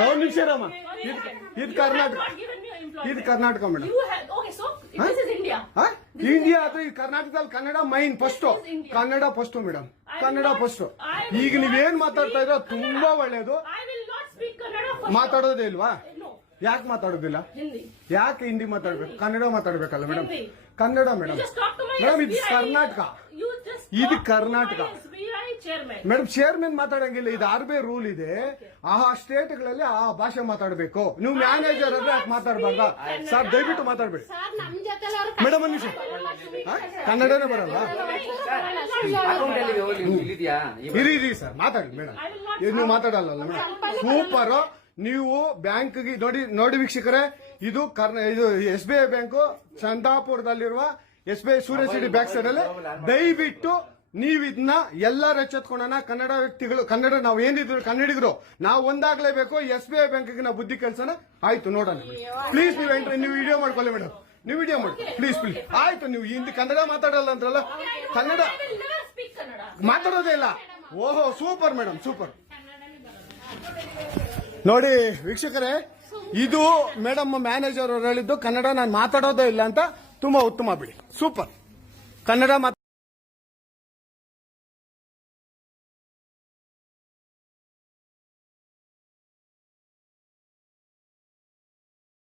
ಒಂದು ನಿಮಿಷ ರಾಮ, ಇದು ಕರ್ನಾಟಕ, ಇದು ಕರ್ನಾಟಕ ಮೇಡಮ್. ಇಂಡಿಯಾ ಅದು ಈ ಕರ್ನಾಟಕದಲ್ಲಿ Kannada main first, Kannada first madam, Kannada first. ಈಗ ನೀವೇನ್ ಮಾತಾಡ್ತಾ ಇರೋ ತುಂಬಾ ಒಳ್ಳೇದು. ಮಾತಾಡೋದೇ ಇಲ್ವಾ? ಯಾಕೆ ಮಾತಾಡೋದಿಲ್ಲ? ಯಾಕೆ ಹಿಂದಿ ಮಾತಾಡ್ಬೇಕು? ಕನ್ನಡ ಮಾತಾಡ್ಬೇಕಲ್ಲ ಮೇಡಮ್? ಕನ್ನಡ ಮೇಡಮ್. ಮೇಡಮ್ ಇದು ಕರ್ನಾಟಕ, ಇದು ಕರ್ನಾಟಕ ಮೇಡಮ್. ಚೇರ್ಮನ್ ಮಾತಾಡಂಗಿಲ್ಲ, ಇದು ಆರ್ಬಿ ರೂಲ್ ಇದೆ. ಆ ಸ್ಟೇಟ್ಗಳಲ್ಲಿ ಆ ಭಾಷೆ ಮಾತಾಡಬೇಕು. ನೀವು ಮ್ಯಾನೇಜರ್ ಆದ್ರೆ ಯಾಕೆ ಮಾತಾಡ್ಬಾರ್ದ ಸರ್? ದಯವಿಟ್ಟು ಮಾತಾಡ್ಬೇಡಿ ಮೇಡಮ್. ಒಂದು ನಿಮಿಷ, ಕನ್ನಡನೇ ಬರಲ್ಲ? ಇರಿ ಸರ್, ಮಾತಾಡಿ ಮೇಡಮ್. ನೀವು ಮಾತಾಡಲ್ಲ ಮೇಡಮ್? ಸೂಪರ್. ನೀವು ಬ್ಯಾಂಕ್ಗೆ ನೋಡಿ ವೀಕ್ಷಕರೇ, ಇದು SBI ಬ್ಯಾಂಕು ಚಂದಾಪುರದಲ್ಲಿರುವ SBI ಸೂರ್ಯ ಸಿಟಿ ಬ್ಯಾಕ್ ಸೈಡ್ ಅಲ್ಲಿ. ದಯವಿಟ್ಟು ನೀವು ಇದನ್ನ ಎಲ್ಲರೂ ಎಚ್ಚೆತ್ಕೊಳ್ಳೋಣ. ಕನ್ನಡ ವ್ಯಕ್ತಿಗಳು, ಕನ್ನಡ ನಾವು ಏನಿದ್ರು ಕನ್ನಡಿಗರು, ನಾವು ಒಂದಾಗ್ಲೇಬೇಕು. SBI ಬ್ಯಾಂಕ್ಗೆ ನಾವು ಬುದ್ಧಿ ಕಲ್ಸೋಣ. ಆಯ್ತು, ನೋಡೋಣ ಪ್ಲೀಸ್. ನೀವು ವಿಡಿಯೋ ಮಾಡ್ಕೊಳ್ಳಿ ಮೇಡಮ್, ನೀವು ವಿಡಿಯೋ ಮಾಡಿ ಪ್ಲೀಸ್. ಆಯ್ತು, ನೀವು ಹಿಂದಿ ಕನ್ನಡ ಮಾತಾಡಲ್ಲ ಅಂದ್ರಲ್ಲ? ಕನ್ನಡ ಮಾತಾಡೋದೇ ಇಲ್ಲ. ಓಹೋ, ಸೂಪರ್ ಮೇಡಮ್, ಸೂಪರ್. ನೋಡಿ ವೀಕ್ಷಕರೇ, ಇದು ಮೇಡಮ್ ಮ್ಯಾನೇಜರ್ ಅವರು ಹೇಳಿದ್ದು ಕನ್ನಡ ನಾನು ಮಾತಾಡೋದೇ ಇಲ್ಲ ಅಂತ. ತುಂಬಾ ಉತ್ತಮ ಬಿಡಿ, ಸೂಪರ್. ಕನ್ನಡ